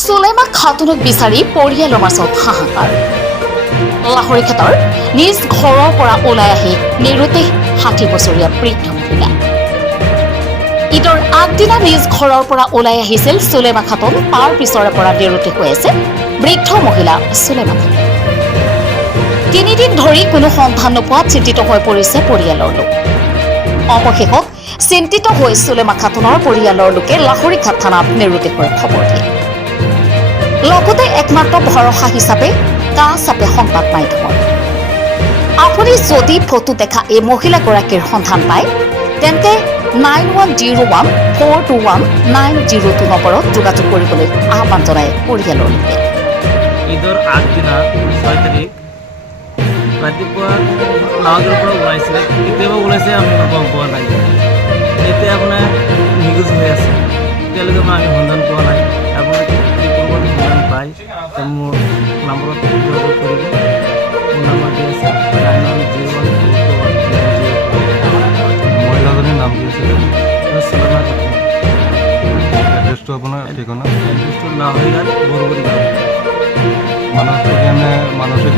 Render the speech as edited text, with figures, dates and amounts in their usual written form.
চুলেমা খাতুনক বিচাৰি পৰিয়ালৰ মাজত হাহাকাৰ। লাহৰীঘাটৰ নিজ ঘৰৰ পৰা ওলাই আহি নিৰুতে ৬০ বছৰীয়া বৃদ্ধ মহিলা। ঈদৰ আগদিনা নিজ ঘৰৰ পৰা ওলাই আহিছিল চুলেমা খাতুন। তাৰ পিছৰে পৰা নিৰুতে হৈ আছে বৃদ্ধ মহিলা চুলেমা খাতুন। ৩ দিন ধৰি কোনো সন্ধান নোপোৱাত চিন্তিত হৈ পৰিছে পৰিয়ালৰ লোক। অৱশেষত চিন্তিত হৈ চুলেমা খাতুনৰ পৰিয়ালৰ লোকে লাহৰীঘাট থানাত নিৰুদ্দেশৰ খবৰ দিয়ে। লগতে একমাত্ৰ ভৰসা হিচাপে কাষ চাপে সংবাদ মাধ্যমৰ। আপুনি যদি ফটো দেখা এই মহিলাগৰাকীৰ সন্ধান পায় তেন্তে 9101-421-902 নম্বৰত যোগাযোগ কৰিবলৈ আহ্বান জনায় পৰিয়ালৰ লোকে। ঈদৰ আগদিনা ৬ তাৰিখ ৰাতিপুৱা লাহোৰৰ পৰা ওলাইছিলে, কেতিয়াবা ওলাইছে আমি গম পোৱা নাই। এতিয়া আপোনাৰ নিখোজ হৈ আছে, এতিয়ালৈকে আমি সন্ধান পোৱা নাই। আপুনি ক'ৰবাত সন্ধান পায় মোৰ নম্বৰত যোগাযোগ কৰিব। মোৰ নম্বৰ দি আছে 9101-421-902। মহিলাজনীৰ নাম কি আছিলে? চুলেমা খাতুন। এড্ৰেছটো আপোনাৰ ঠিকনা? এড্ৰেছটো লাহৰীঘাট বৰগুৰি গাঁও। মানসিক